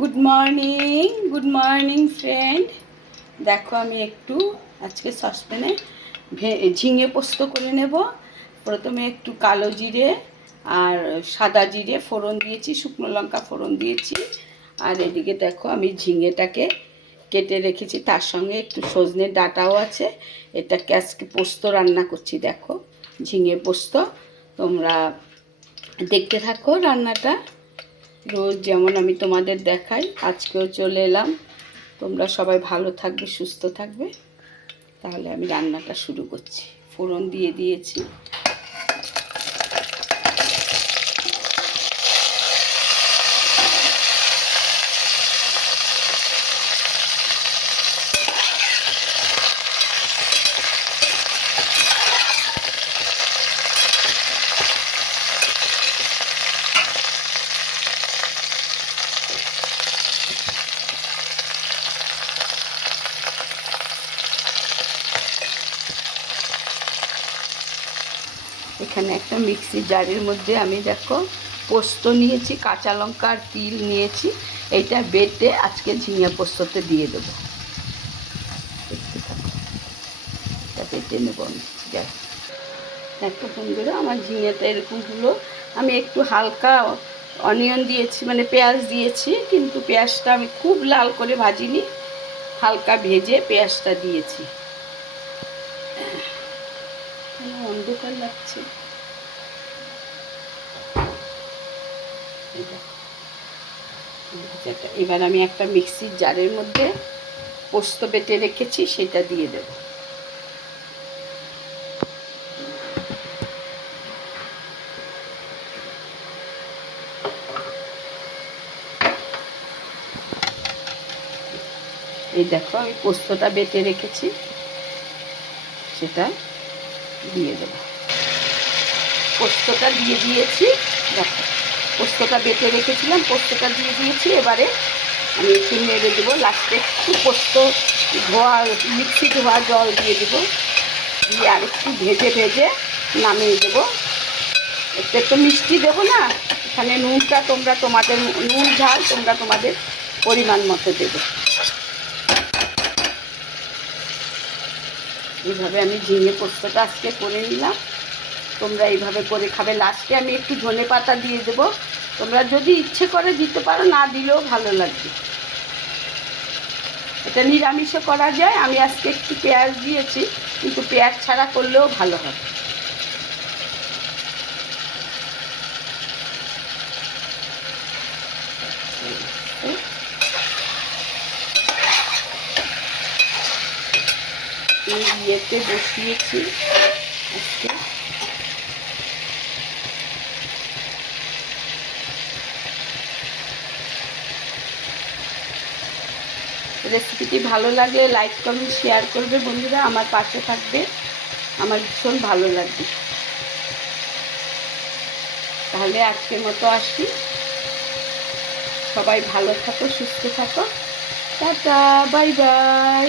Good morning friend. দেখো আমি একটু আজকে সসপ্যানে ঝিঙে পোস্ত করে নেব। প্রথমে একটু কালো জিরে আর সাদা জিরে ফোড়ন দিয়েছি, শুকনো লঙ্কা ফোড়ন দিয়েছি। আর এদিকে দেখো আমি ঝিঙেটাকে কেটে রেখেছি, তার সঙ্গে একটু সজনের ডাঁটাও আছে। এটাকে আজকে পোস্ত রান্না করছি। দেখো ঝিঙে পোস্ত, তোমরা দেখতে থাকো রান্নাটা। রোজ যেমন আমি তোমাদের দেখাই, আজকেও চলে এলাম। তোমরা সবাই ভালো থাকবে, সুস্থ থাকবে। তাহলে আমি রান্নাটা শুরু করছি। ফোড়ন দিয়ে দিয়েছি। এখানে একটা মিক্সি জারের মধ্যে আমি দেখো পোস্ত নিয়েছি, কাঁচা লঙ্কা আর তিল নিয়েছি। এইটা বেটে আজকে ঝিঙে পোস্ততে দিয়ে দেবো। দেখতে থাকো, এটা বেটে নেবো আমি। দেখো বন্ধুরা, আমার ঝিঙেটা এরকম হলো। আমি একটু হালকা অনিয়ন দিয়েছি, মানে পেঁয়াজ দিয়েছি, কিন্তু পেঁয়াজটা আমি খুব লাল করে ভাজিনি, হালকা ভেজে পেঁয়াজটা দিয়েছি। অন্ধকার লাগছে। এবার আমি একটা মিক্সির জারের মধ্যে পোস্ত বেটে রেখেছি, সেটা দিয়ে দেব। এই দেখো আমি পোস্তটা বেটে রেখেছি, সেটা দিয়ে দেব। পোস্তটা দিয়ে দিয়েছি। দেখো পোস্তটা বেটে রেখেছিলাম, পোস্তটা দিয়ে দিয়েছি। এবারে আমি একটু নেড়ে দেবো। লাস্টে একটু পোস্ত ধোয়া, মিক্সি ধোয়া জল দিয়ে দেবো, দিয়ে আর একটু ভেজে ভেজে নামিয়ে দেবো। একটু একটু মিষ্টি দেবো না, এখানে নুনটা তোমরা তোমাদের নুন ঝাল তোমরা তোমাদের পরিমাণ মতো দেবে। এইভাবে আমি ঝিঙে পোস্তটা আজকে করে নিলাম। তোমরা এইভাবে করে খাবে। লাস্টে আমি একটু ধনে পাতা দিয়ে দেবো। তোমরা যদি ইচ্ছে করে দিতে পারো, না দিলেও ভালো লাগবে। এটা নিরামিষও করা যায়। আমি আজকে একটু পেঁয়াজ দিয়েছি, কিন্তু পেঁয়াজ ছাড়া করলেও ভালো হয়। এই ইয়েতে বসিয়েছি আজকে। রেসিপিটি ভালো লাগলে লাইক কমেন্ট শেয়ার করবে বন্ধুরা, আমার পাশে থাকবে, আমার ভীষণ ভালো লাগবে। তাহলে আজকের মতো আসি। সবাই ভালো থাকো, সুস্থ থাকো। Tata, bye bye.